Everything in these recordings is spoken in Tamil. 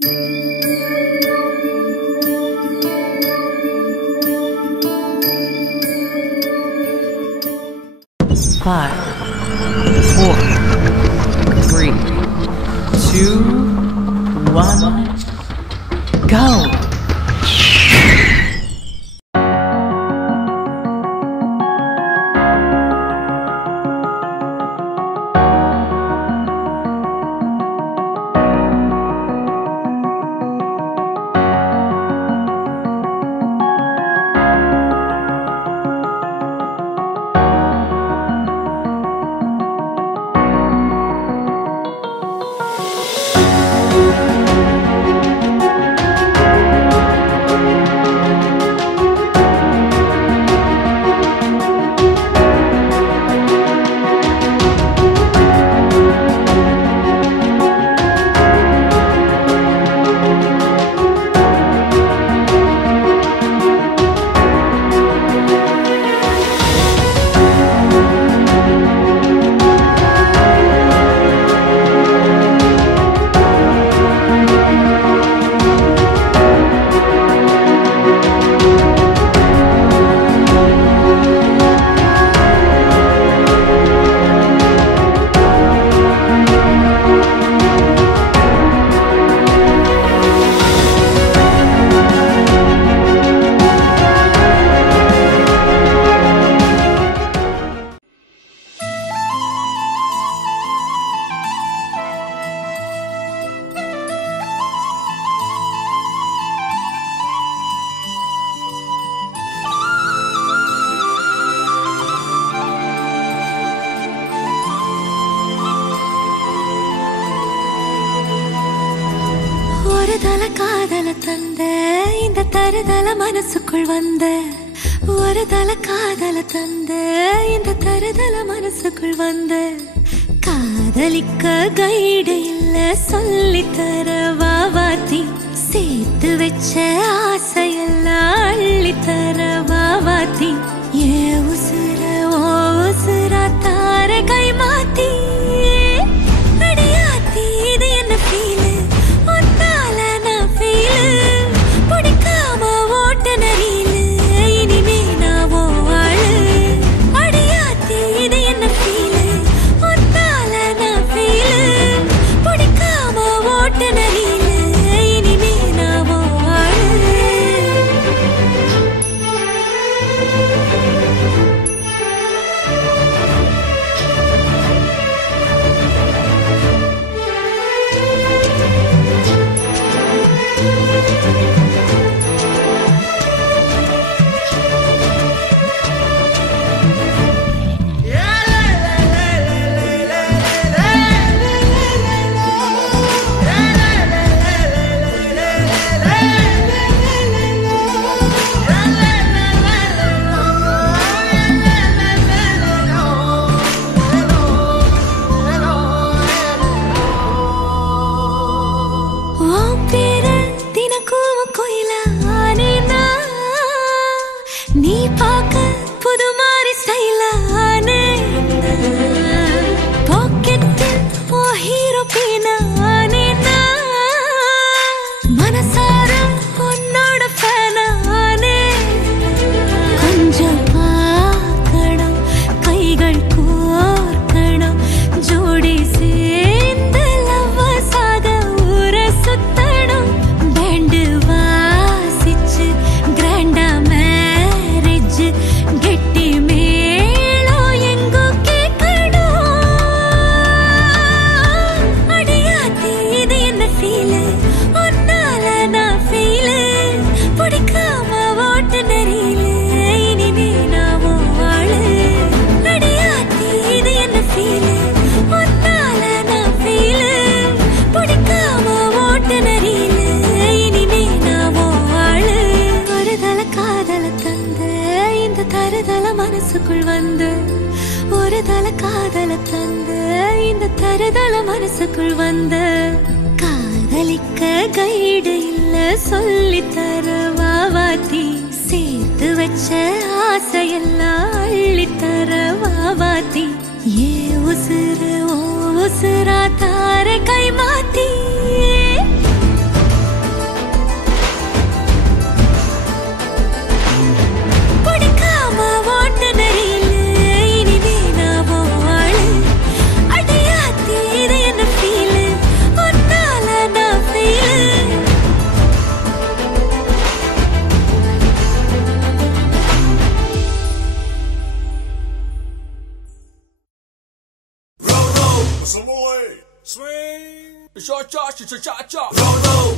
5, 4, 3, 2, 1, go! காதல தந்த இந்த தருதல மனசுக்குள் வந்த ஒரு தல காதல தந்த இந்த தருதல மனசுக்குள் வந்த காதலிக்க கைடு இல்ல சொல்லித்தர வாவாத்தி சேர்த்து வச்ச ஆசையெல்லாம் அள்ளித்தர வாவாத்தி ஏ உசுர ஓ உசுரா தார கை மாத்தி அடியாத்தி இது என்ன ஃபீல் மனசுக்குள் வந்து ஒரு தல காதல தந்த இந்த தருதல மனசுக்குள் வந்த காதலிக்க கைடு இல்ல சொல்லித்தர வாவாத்தி சேர்த்து வச்ச ஆசையெல்லாம் அள்ளித்தர வாவாத்தி ஏ உசுர ஓ உசுரா தார கை மாத்தி Cha-cha-cha-cha-cha-cha. Roll.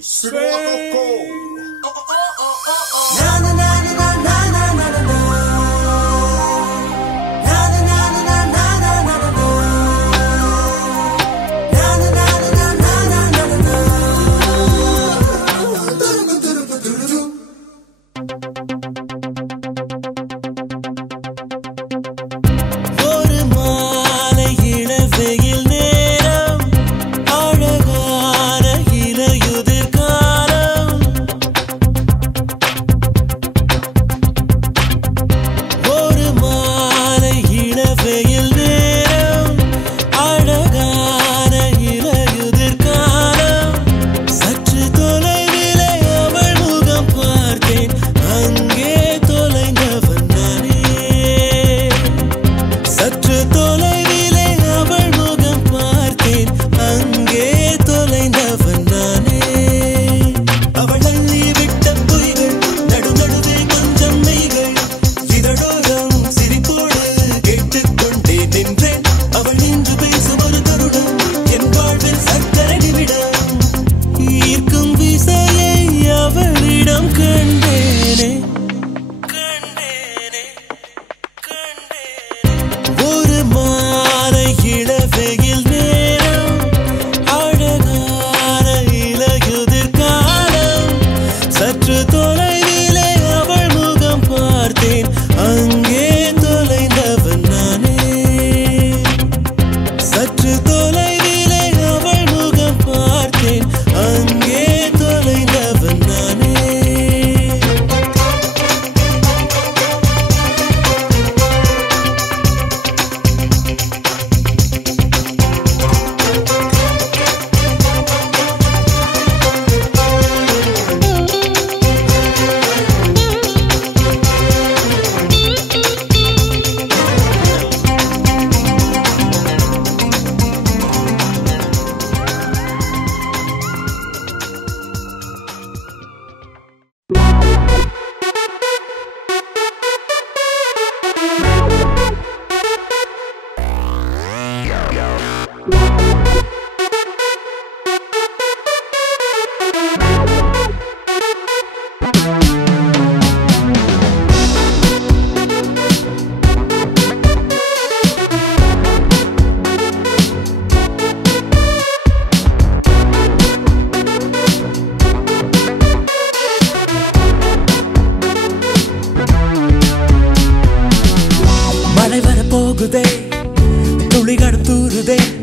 Sway. Na na na na na na na na na.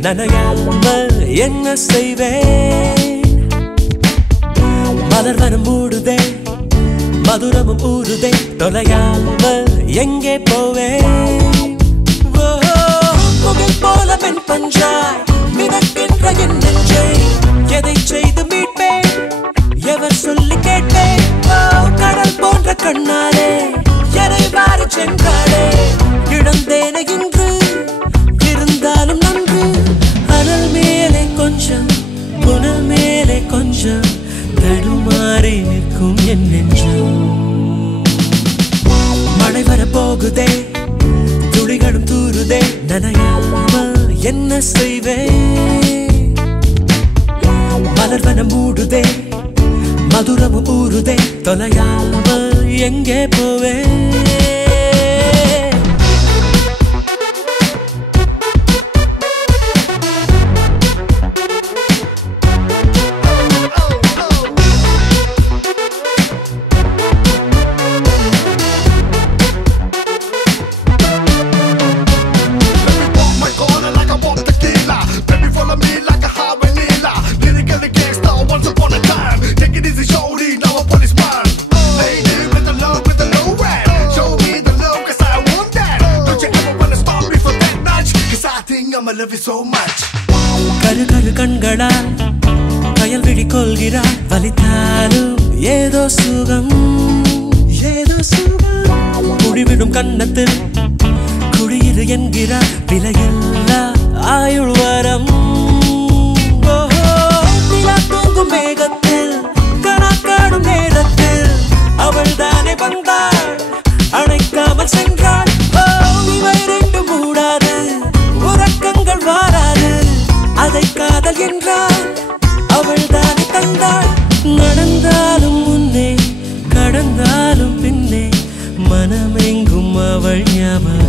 நனையாமல் என்ன செய்வேன் மலர் வனம் மூடுதே மதுரமும் ஊறுதே தொலையாமல் எங்கே போவேன் முகில் போல பெண் பஞ்சாய் மிதக்கின்ற என் நெஞ்சை எதை செய்து மீட்பேன் எவர் சொல்லி கேட்பேன் கடல் போன்ற கண்ணாலே எரை வாரி சென்றாளே இழந்தேனே இன்று இருந்தாலும் நன்று அனல் மேலே கொஞ்சம் புனல் மேலே கொஞ்சம் தடுமாறி நிற்கும் என் நெஞ்சம் மழை வரப்போகுதே துளிகளும் தூறுதே நனையாமல் என்ன செய்வேன் மலர் வனம் மூடுதே மதுரமும் ஊறுதே தொலையாமல் எங்கே போவேன் கரு கரு கண்களால் கயல் விழி கொள்கிறார் வலித்தாலும் ஏதோ சுகம் ஏதோ சுகம் குடிவிடும் கண்ணத்தில் குடியிரு என்கிறார் விலையில்லா ஆயுள் வரம் தூங்கும் மேகத்தில் கணக்காடும் நேரத்தில் அவள் தானே வந்தாள் அணைக்காமல் சென்றாள் இவை ரெண்டு மூடாது உறக்கங்கள் வாராது அதை காதல் என்றால் அவள்தானே தந்தாள். நடந்தாலும் முன்னே கடந்தாலும் பின்னே மனமெங்கும் அவள் ஞாபகம்.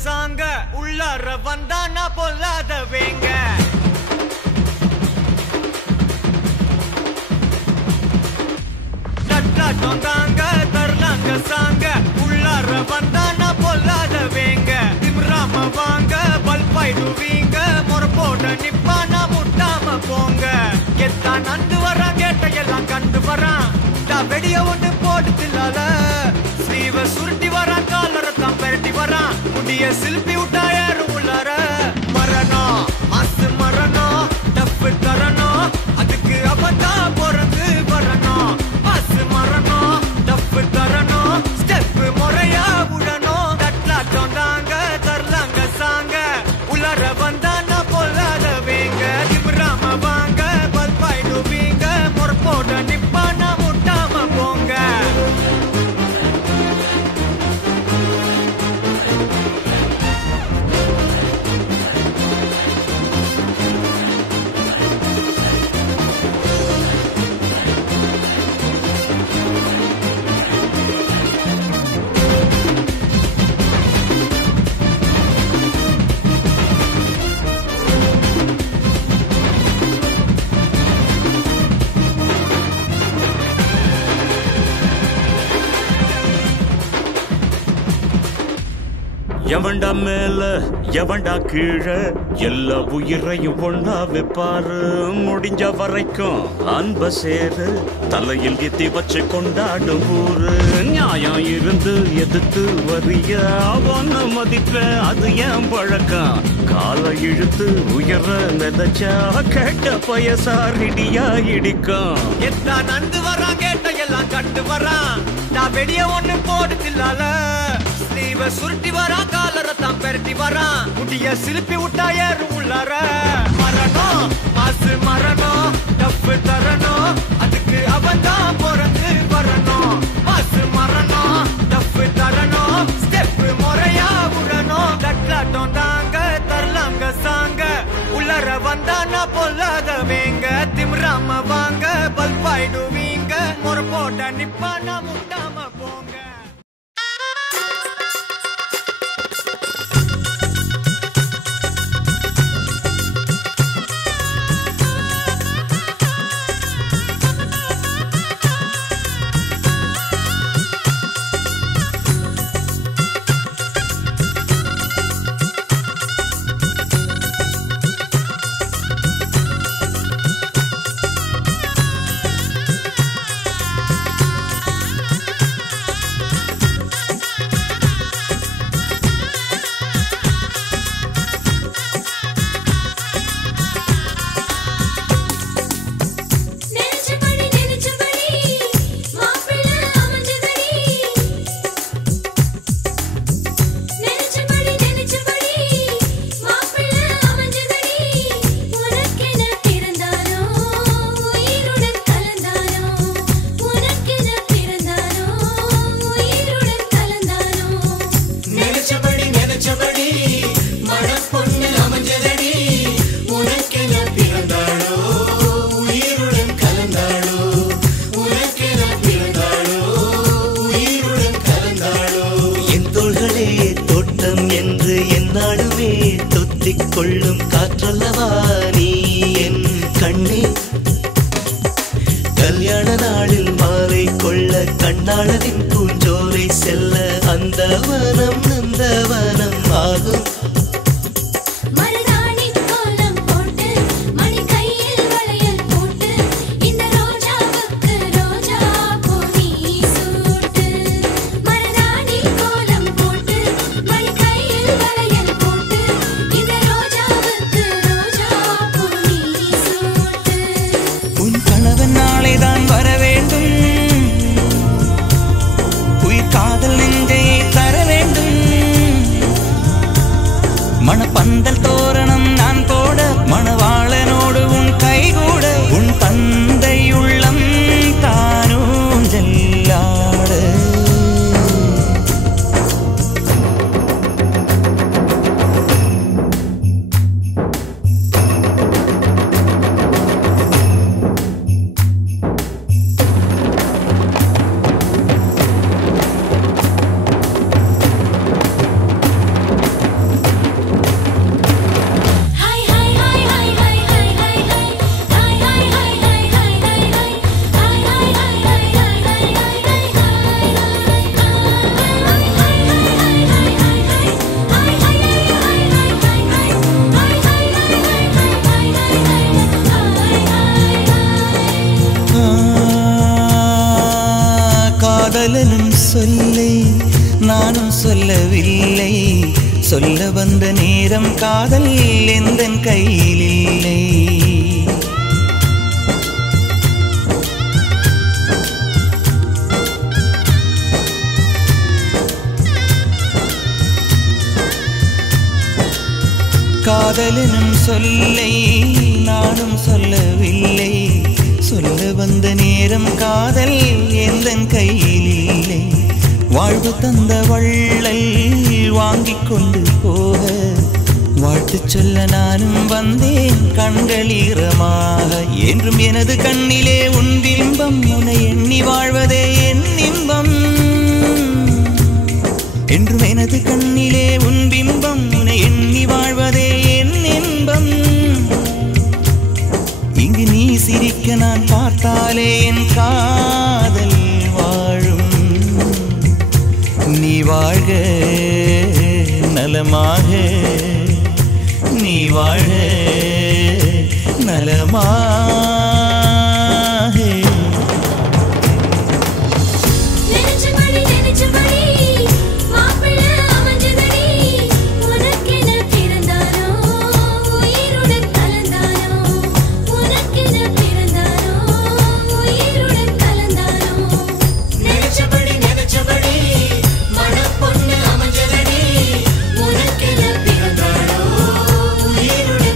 சாங்க உள்ளார வந்தானா பொல்லாத வேங்க. தட்டாட்டம் தாங்க தரலாங்க சாங்க உள்ளார வந்தானா பொல்லாத வேங்க. திம்ராம வாங்க பல்பாயிடுவீங்க முறப்போட நிப்பானா முட்டாம போங்க. எத்தான் நந்து வரான் கேட்டையெல்லாம் கண்டு வரான். வெடிய ஒண்ணு போடுதில்லால ஸ்லீவ சுருட்டி வரான் காலரத்தான் பெரட்டி வரான். முடிய சில்பி விட்டா யாரும் உள்ளார மரணம் மாசு மரணம் டப்பு தரணும். அதுக்கு அவதான் பிறந்து வரணும். மாசு மரணம் டப்பு தரணும். ஸ்டெப் முறையா விடணும். தட்டாட்டம் தாங்க தரலாங்க சாங்க உள்ளார வந்தானா பொல்லாத வேங்க. திமிராம வாங்க பல்பாயிடுவீங்க முறப்போட நிப்பானா முட்டாம போங்க. எவன்டா மேல எவன்டா கீழே எல்லா உயிரையும் ஒண்ணா வைப்பாரு. முடிஞ்ச வரைக்கும் அன்ப சேரு தலையில் எத்தி வச்சு கொண்டாடும் ஊரு. நியாயம் இருந்து எதிர்த்து வரிய அவன மதிப்ப அது ஏன் பழக்கம். காலை இழுத்து உயர நினைச்சா கேட்ட பயசாரிடியா இடிக்கும். எத்தான் நந்து வரான் கேட்ட எல்லாம் கட்டு வரான். நான் வெடிய ஒண்ணு போடுதில்லால ஸ்லீவ சுருட்டி வரான் காலரத்தான் பெரட்டி வரான். முடிய சிலுப்பி விட்டா ஏறும் உள்ளார மரணம் மாசு மரணம் டப்பு தரணும். அதுக்கு அதுக்கு அவன்தான் பிறந்து வரணும். மாசு மரணம் டப்பு தரணும். ஸ்டெப் முறையா விடணும். தட்லாட்டம் தாங்க தரலாங்க சாங்க. உள்ளர வந்தானா பொல்லாத வேங்க. திமிராம வாங்க பல்பாயிடுவீங்க. முறை போட்ட நிப்பானா முட்டாம போங்க. கொள்ளும் காற்றல்லவா நீ என் கண்ணே. கல்யாண நாளில் மாலை கொள்ள கண்ணாளனின் பூஞ்சோலை செல்ல அந்த வனம் நந்தவனம் ஆகும். மணப்பந்தல் தோரணம் நான் போட மணவாளனோடு உன் கைகூட உன் தந்தை உள்ளம் தானும் ஜல்லாட. காதலனும் சொல்லை நானும் சொல்லவில்லை. சொல்ல வந்த நேரம் காதல் எந்தன் கையில் இல்லை. காதலனும் சொல்லை நானும் சொல்லவில்லை. சொல்ல வந்த நேரம் காதல் எந்தன் கையில் இல்லை. வாழ்வு தந்த வள்ளல் வாங்கிக் கொண்டு போக வாழ்த்து சொல்ல நானும் வந்தேன் கண்கள் ஈரமாக. என்றும் எனது கண்ணிலே உன் பிம்பம் உன்னை எண்ணி வாழ்வதே என் இன்பம். என்றும் எனது கண்ணிலே உன் பிம்பம் உன்னை எண்ணி வாழ்வதே என் இன்பம். இங்கு நீ சிரிக்க நான் பார்த்தாலே என் காதல் வாழும். நீ வாழ்க நலமாக, நீ வாழ்க நலமாக. உனக்கென பிறந்தாளோ உயிருடன்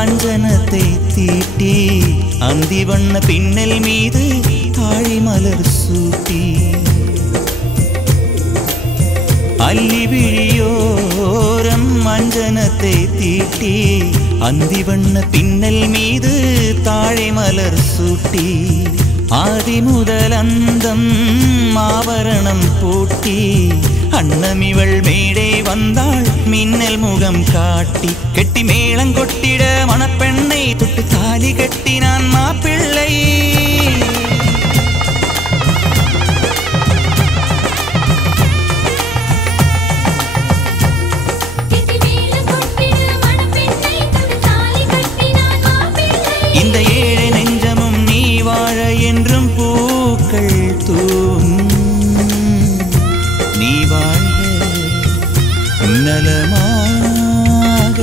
அஞ்சனத்தை தீட்டி அந்தி வண்ண பின்னல் மீது தாழி மலர் சூட்டி அல்லி விழியோரம் அஞ்சனத்தை தீட்டி அந்தி வண்ண பின்னல் மீது தாழை மலர் சூட்டி ஆதி முதல் அந்தம் ஆபரணம் பூட்டி அன்னமிவள் மேடை வந்தாள் மின்னல் முகம் காட்டி கெட்டி மேளங்கொட்டிட மணப்பெண்ணை தொட்டு தாலி கட்டினான் மாப்பிள்ளை இந்த ஏழை நெஞ்சமும் நீ வாழ என்றும் பூக்கள் தூவும் நீ வாழ நலமாக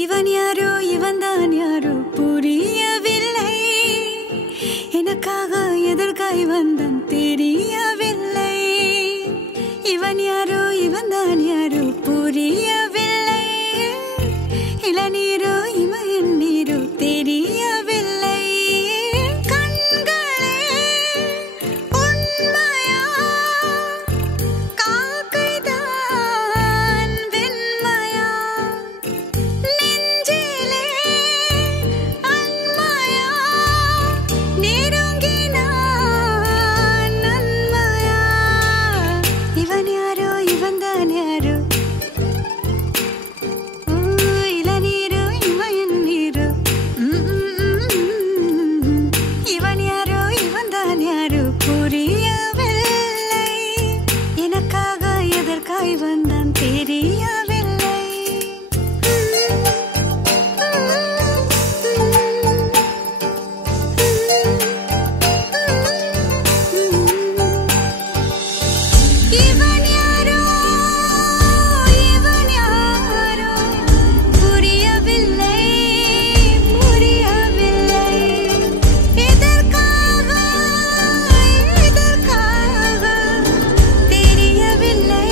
இவன் யாரோ இவன்தான் யாரோ புரியவில்லை எனக்காக எதற்காய் வந்தான் தெரியவில்லை இவன் யாரோ இவன்தான் யாரோ புரியவில்லை இளநீரோ இமயன் நீரோ தெரியவில்லை கண்களே உண்மையா காக்கைதான் வெண்மையா நெஞ்சிலே அன்மையா நெருங்கினான் நன்மையா இவன் யாரோ இவன்தான் யாரோ இளநீரோ இமயன் நீரோ இவன் யாரோ இவன்தான் யாரோ புரியவில்லை எனக்காக எதற்காய் வந்தான் தெரியவில்லை இவன் யாரோ இவன் யாரோ புரியவில்லை புரியவில்லை எதற்காக எதற்காக தெரியவில்லை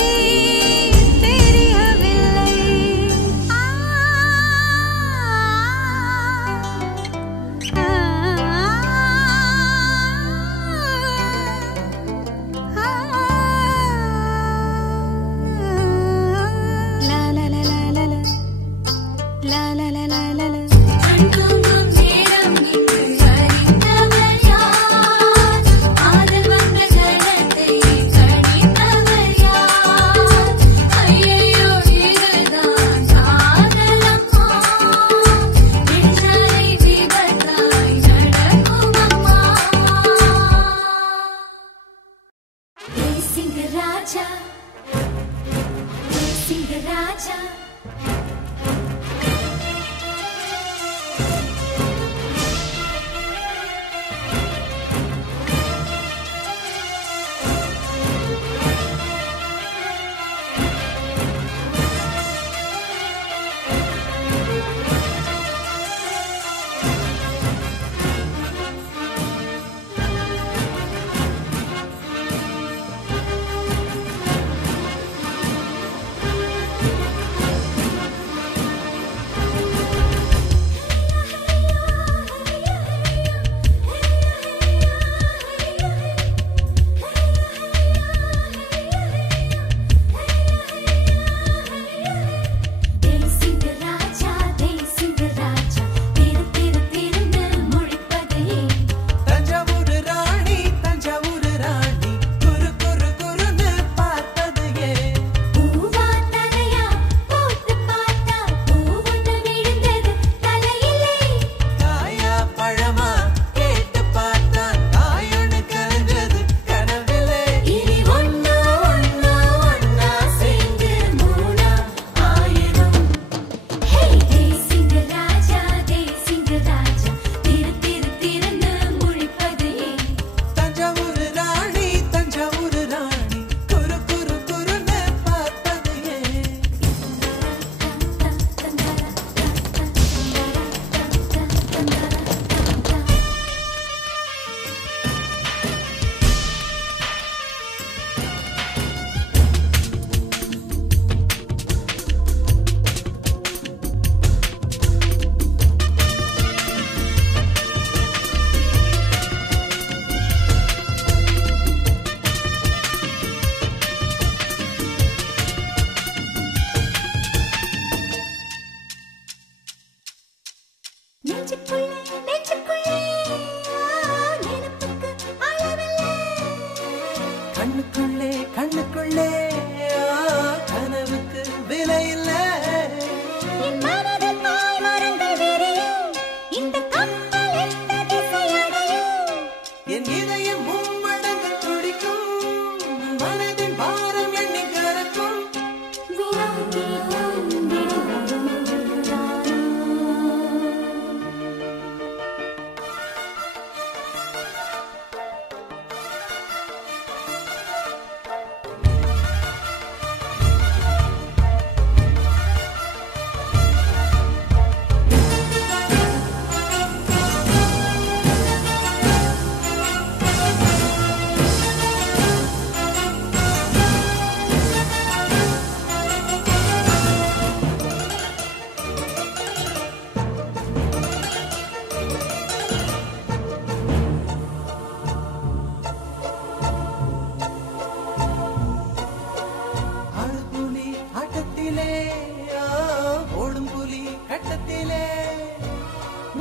தெரியவில்லை la la la la la la la la la la la la அன்பும் நேரம் இங்கு அறிந்தவர் யார் ஆதல் வந்த ஜனத்தை கணித்தவர் யார் ஐயையோ இதுதான் காதலம்மா நெஞ்சாலை விபத்தாய் நடக்குமம்மா சிங்கராஜா சிங்கராஜா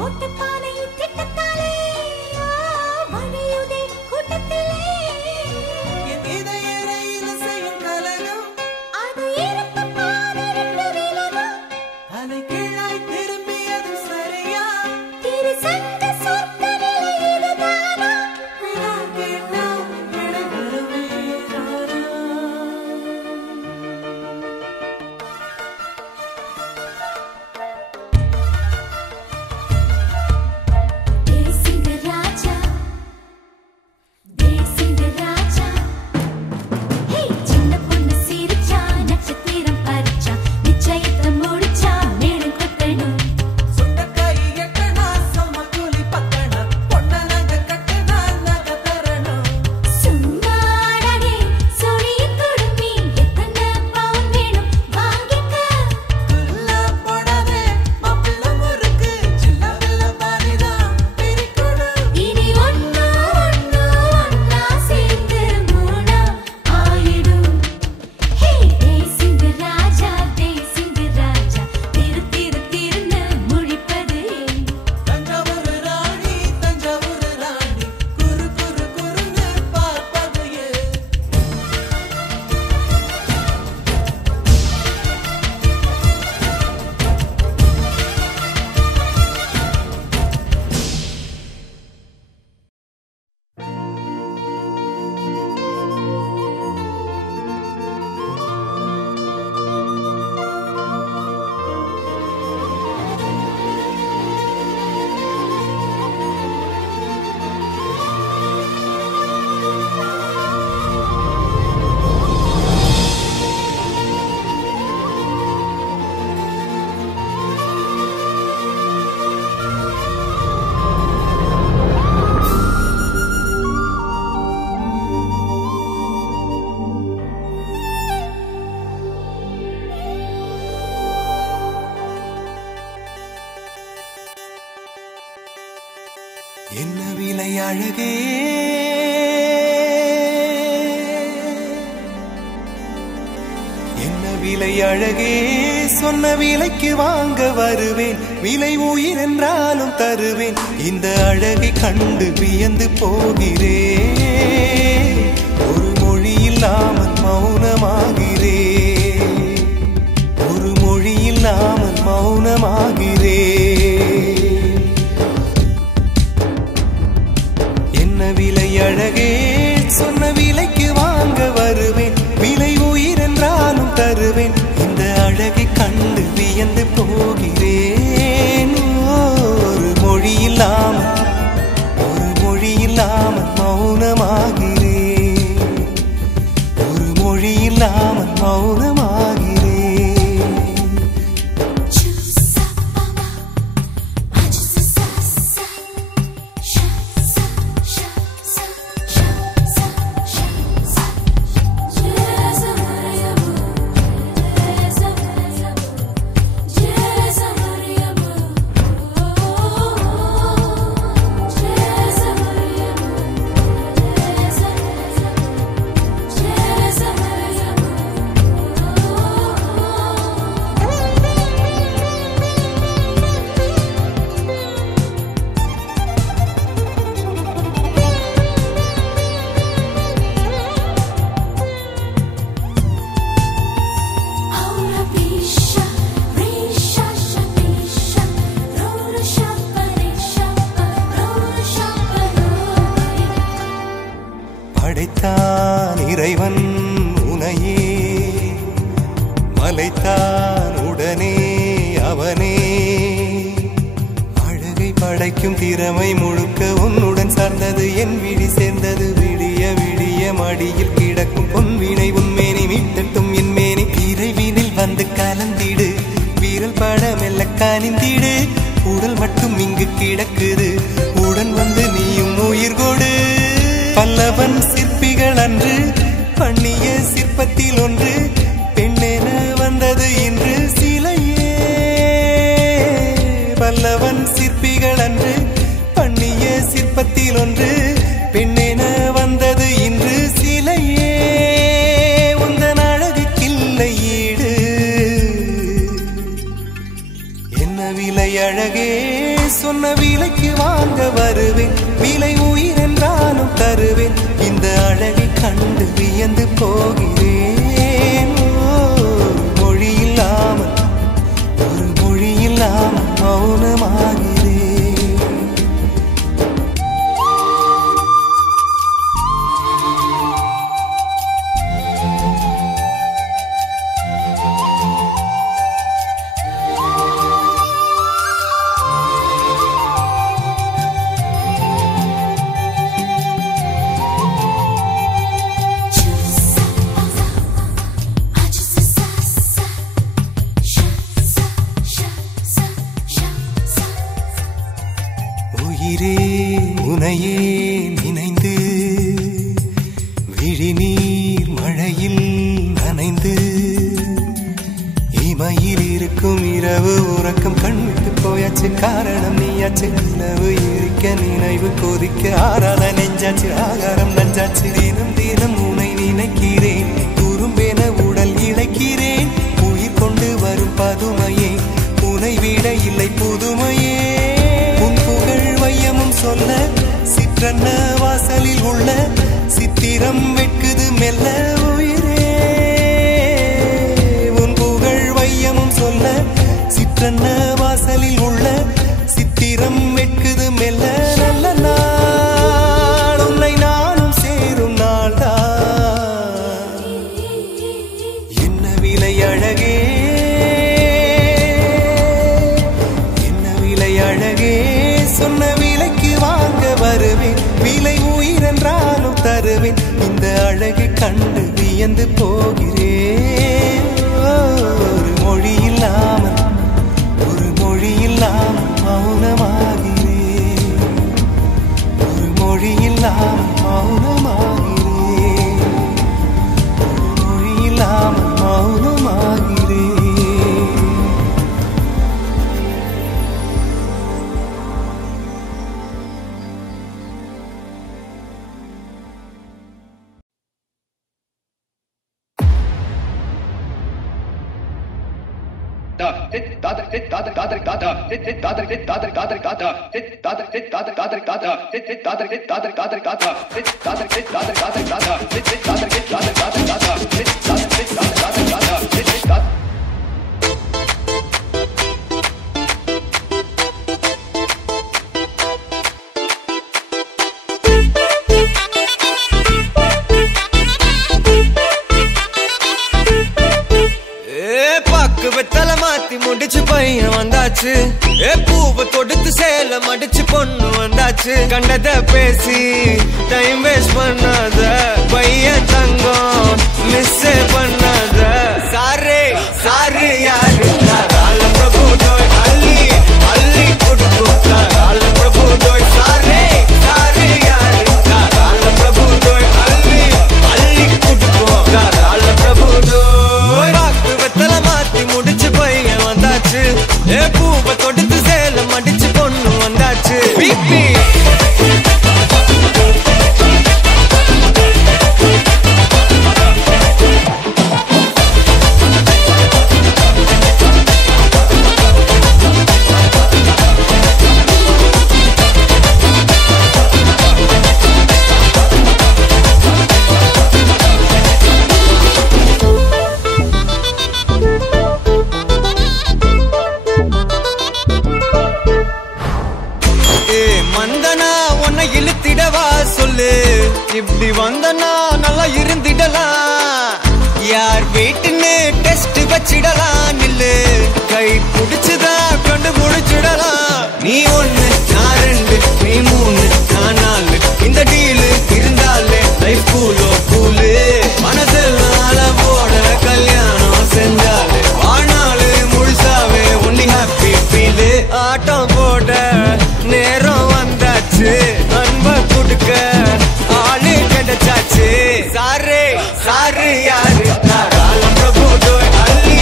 ஓட்டப்பானை திட்டத்தாலே வழியுதே கூட்டத்திலே என் இதயரையில் செய்யும் கலகம் அது இருப்பு பாதரட்டு விலகும் அதை கீழாய் திரும்பியது சரியா திரு சங்க சொர்க்க நிலை இதுதானா வினா கேட்டால் விடைபெறுமே நானா தேசிங்க ராஜா தேசிங்க ராஜா ஹே சின்ன பொண்ணு சிரிச்சா நட்சத்திரம் பறிச்சா நிச்சயத்தை முடிச்சா மேடம் கொட்டணும் சுண்டக்காய் எட்டனா சமக்கூலி பத்தனா பொண்ண நக கட்டனா நக தரணும் சும்மாடனே சொரிய குடுமி எத்தனை பவுன் வேணும் வாங்கிக்க குல்லா போடாதே மாப்பிள்ள முறுக்கு சின்ன பிள்ள பாதிதான் பிரிக்கணும் இனி ஒன்னா சேர்ந்து மூணா ஆயிடும் ஹே தேசிங்க ராஜா திருன்னு முழிப்பது தஞ்சாவூர் ராணி குறு குறு குறுன்னு பார்ப்பது ஏன் என்ன விலை அழகே என்ன விலை அழகே சொன்ன விலைக்கு வாங்க வருவேன் விலை உயிர் என்றாலும் தருவேன் இந்த அழகை கண்டு வியந்து போகிறேன் ஒரு மொழி இல்லாமல் மௌனமாகிறேன் ஒரு மொழி இல்லாமல் மௌனமாகிறேன் என்ன விலை அழகே சொன்ன விலைக்கு வாங்க வருவேன் விலை உயிர் என்றாலும் தருவேன் இந்த அழகை கண்டு வியந்து போகிறேன் ஒரு மொழி இல்லாமல் மௌனமாகிறேன் ஒரு மொழி இல்லாமல் மௌனமாகிறேன் படைத்தான் இறைவன் உனையே மலைத்தான் உடனே அவனே அழகை படைக்கும் திறமை முழுக்க உன்னுடன் சார்ந்தது என் விழி சேர்ந்தது விடிய விடிய மடியில் கிடக்கும் பொன்வினை உன்மேனி மீட்டட்டும் என் மேனி இறைவினில் வந்து கலந்திடு வீரல் பட மெல்ல காணிந்திடு உடல் மட்டும் இங்கு கிடக்குது உடன் வந்து நீயும் உயிர் கொடு பல்லவன் சிற்பிகள் அன்று பண்ணிய சிற்பத்தில் ஒன்று பெண்ணென வந்தது இன்று சிலையே பல்லவன் சிற்பிகள் அன்று பண்ணிய சிற்பத்தில் ஒன்று பெண்ணென வந்தது இன்று சிலையே உந்தன் அழகுக்கில்லை ஈடு என்ன விலை அழகே சொன்ன சொன்ன விலைக்கு வாங்க வருவேன், விலை உயிர் என்றாலும் தருவேன். இந்த அழகை கண்டு வியந்து போகிறேன். மொழி இல்லாமல் ஒரு மொழி இல்லாமல் மௌனமாகிறேன். உனையே நினைந்து விழிநீர் மழையில் நனைந்து இமையில் இருக்கும் இரவு உறக்கம் கண்விட்டு போயாச்சு. காரணம் நீயாச்சு. நிலவு இருக்க நினைவு கொதிக்க ஆறாத நெஞ்சாச்சு. ஆகாரம் நஞ்சாச்சு. தினம் தினம் உனை நினைக்கிறேன். குறும்பென உடல் இழைக்கிறேன். உயிர் கொண்டு வரும் பதுமையே உனை விட இல்லை புதுமையே. உன் புகழ் வையமும் சொல்ல சிற்றன்ன வாசலில் உள்ள சித்திரம் வெட்குது மெல்ல உயிரே. உன் புகழ் வையமும் சொல்ல சிற்றன்ன வாசலில் உள்ள சித்திரம் வெட்குது மெல்ல. நல்ல நாள் உன்னை நானும் சேரும் நாள்தான். என்ன விலை அழகே, என்ன விலை அழகே. சொன்ன விலைக்கு வாங்க வருவேன், விலை உயிர் என்றாலும் தருவேன். இந்த அழகை கண்டு வியந்து போகிறேன். ஒரு மொழி இல்லாமல் ஒரு மொழி இல்லாமல் மௌனமாகிறேன். ஒரு மொழி இல்லாமல் மௌனமாகிறேன். ஒரு மொழி இல்லாமல் மௌனமாகிறேன். வெத்தல மாத்தி முடிச்சு பையன் வந்தாச்சு. பூவை தொடுத்து சேலம் அடிச்சு பொண்ணு வந்தாச்சு. கண்டத பேசி டைம் வேஸ்ட் பண்ணாத பையன் தங்கம் மிஸ் பண்ணாத. சாரே சாரு யாரு கால பிரபு டோய் அள்ளி அள்ளி கொடுக்கும். கால பிரபு டோய் சாரே சாரு யாரு கால பிரபு டோய் அள்ளி அள்ளி கொடுக்கும். கால பிரபு டோய் வாக்கு வெத்தல மாத்தி முடிச்சு பையன் வந்தாச்சு. பூவை தொடுத்து சேலம் அடிச்சு பொண்ணு வந்தாச்சு. பிபி இப்படி வந்தனா நல்லா இருந்திடலாம். யார் வீட்டுன்னு டெஸ்ட் வச்சிடலாம். நில்லு கை புடிச்சுதா கண்டு முடிச்சிடலாம். நீ ஒண்ணு நான் ரெண்டு நீ மூணு நான் நாலு. இந்த டீலு இருந்தாலே லைஃப் கூலோ கூலு. மனசெல்லாம் அளவோட கல்யாணம் செஞ்சாலே வாழ்நாளு முழுசாவே ஒன்லி ஹாப்பி ஃபீலு. ஆட்டம் போட நேரம் வந்தாச்சு. அன்பை கொடுக்க ஆளு கிடைச்சாச்சு. சாரே சாரு யாரு கால பிரபு டோய் அள்ளி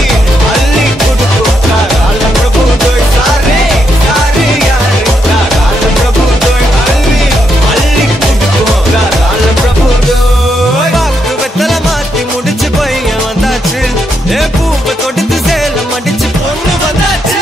அள்ளி கொடுக்கும். கால பிரபு டோய் சாரே சாரு யாரு கால பிரபு டோய் அள்ளி அள்ளி கொடுக்கும். கால பிரபு டோய் வாக்கு வெத்தல மாத்தி முடிச்சு பையன் வந்தாச்சு. பூவை தொடுத்து சேலம் அடிச்சு பொண்ணு வந்தாச்சு.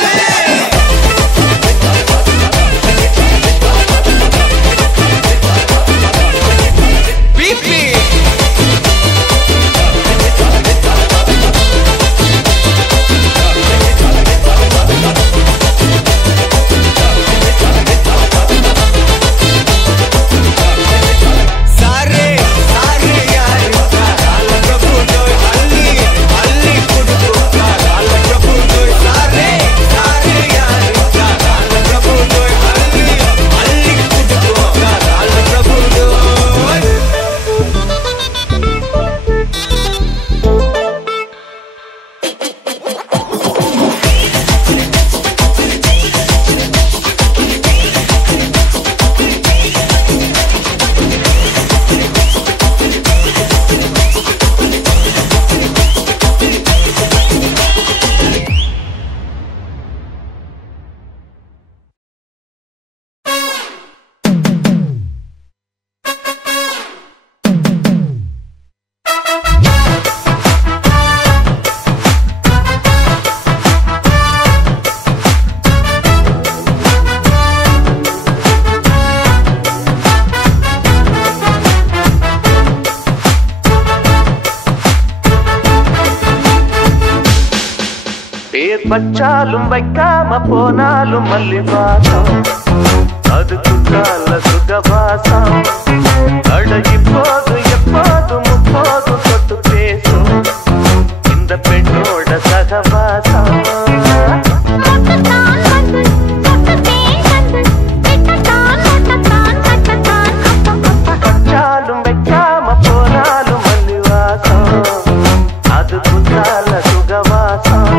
பேர் பச்சாலும் வைக்காம போனாலும் மல்லி வாசம் அது குற்றால சுகவாசம் அட இப்போது எப்போதும் முப்போதும் தொட்டு பேசும் இந்த பெண்ணோட சகவாசம் பச்சாலும் வைக்காம போனாலும் மல்லி வாசம் அது குற்றால சுகவாசம்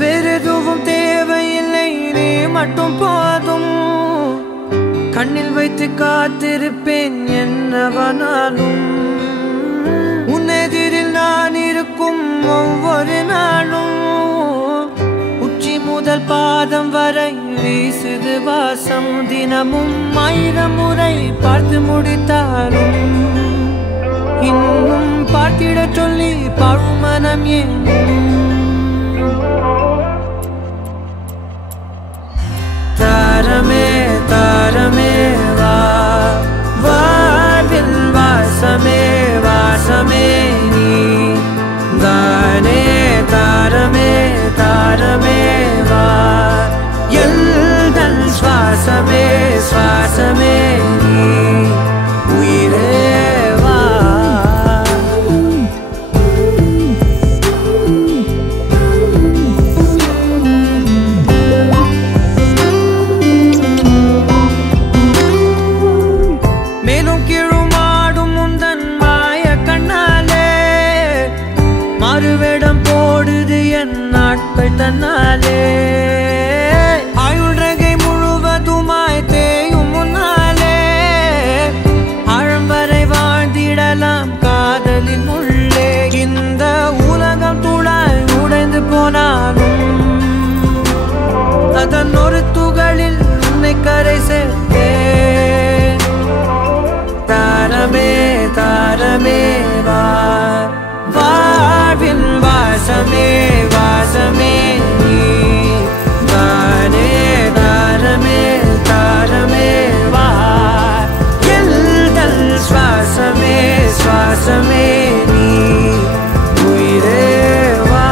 வேறெதுவும் தேவையில்லை நீ மட்டும் போதும் கண்ணில் வைத்து காத்திருப்பேன் என்னவனாலும் உன்னெதிரில் நான் இருக்கும் ஒவ்வொரு நாளும் உச்சி முதல் பாதம் வரை வீசுது வாசம் தினமும் 1000 முறை பார்த்து முடித்தாலும் இன்னும் பார்த்திட சொல்லி பழுமனம் ஏன் தாரமே தாரமே வா வாழ்வில் வாசமே வாசமே நீ தானே தாரமே தாரமே வா எல்தல் கரை சேர்த்தேன். தாரமே தாரமே வா, வாழ்வின் வாசமே வாசமே நீ தானே. தாரமே தாரமே வா, எல்தல் சுவாசமே சுவாசமே நீ உயிரே வா.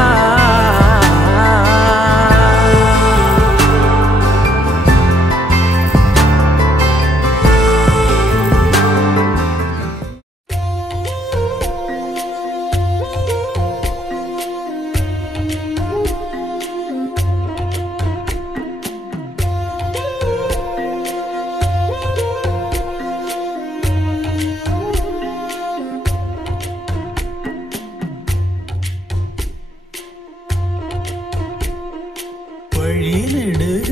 வழி நெடுக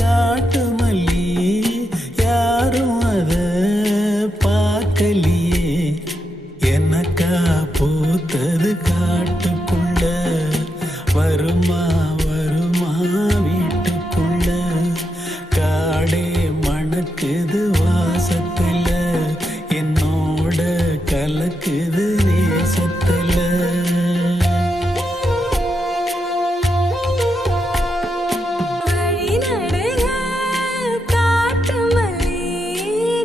காட்டு மல்லி யாரும் அத பார்க்கலியே. எனக்கா பூத்தது காட்டுக்குள்ள, வருமா வருமா வீட்டுக்குள்ள. காடே மணக்குது வாசத்துல, என்னோட கலக்குது நேசத்துல. வழி நடுக காட்டு மல்லி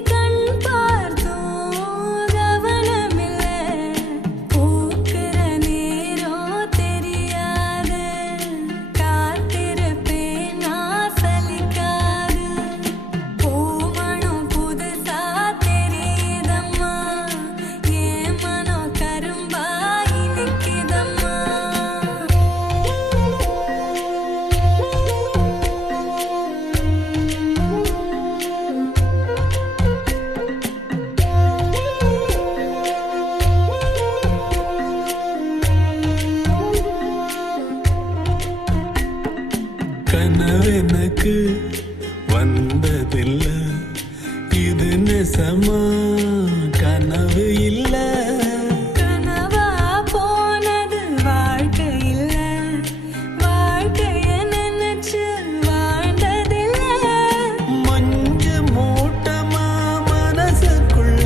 கண் பார்த்தோம் கவனமில்ல. பூக்கிற நேரம் தெரியாது, காத்திருப்பேன் நான் சலிக்காது. பூமணம் புதுசா தெரியுதம்மா, என் மனம் கரும்பா இனிக்குதம்மா. கனவெனக்கு வந்ததில்ல, இது நெசமா கனவு இல்ல. கனவா போனது வாழ்க்கை இல்ல, வாழ்க்கைய நினைச்சு வாழ்ந்ததில்ல. மஞ்சு மூட்டமா மனசுக்குள்ள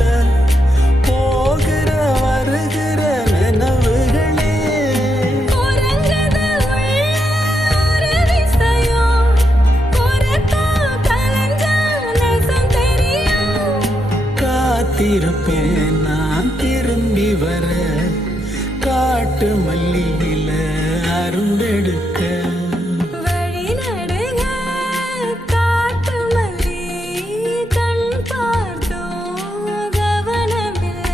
போகிற வருகிற நினைவுகளே. உறங்குது உள்ள ஒரு விஷயம், உறக்கா கலைஞ்சா நேசம் தெரியும். காத்திருப்பேன் நான் திரும்பி வர, காட்டு மல்லியில அரும்பெடுக்க. வழி நடுக காட்டு மல்லி கண் பார்த்தோம் கவனமில்ல.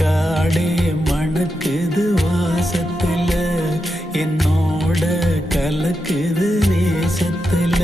காடே மணக்குது வாசத்துல, என்னோட கலக்குது நேசத்துல.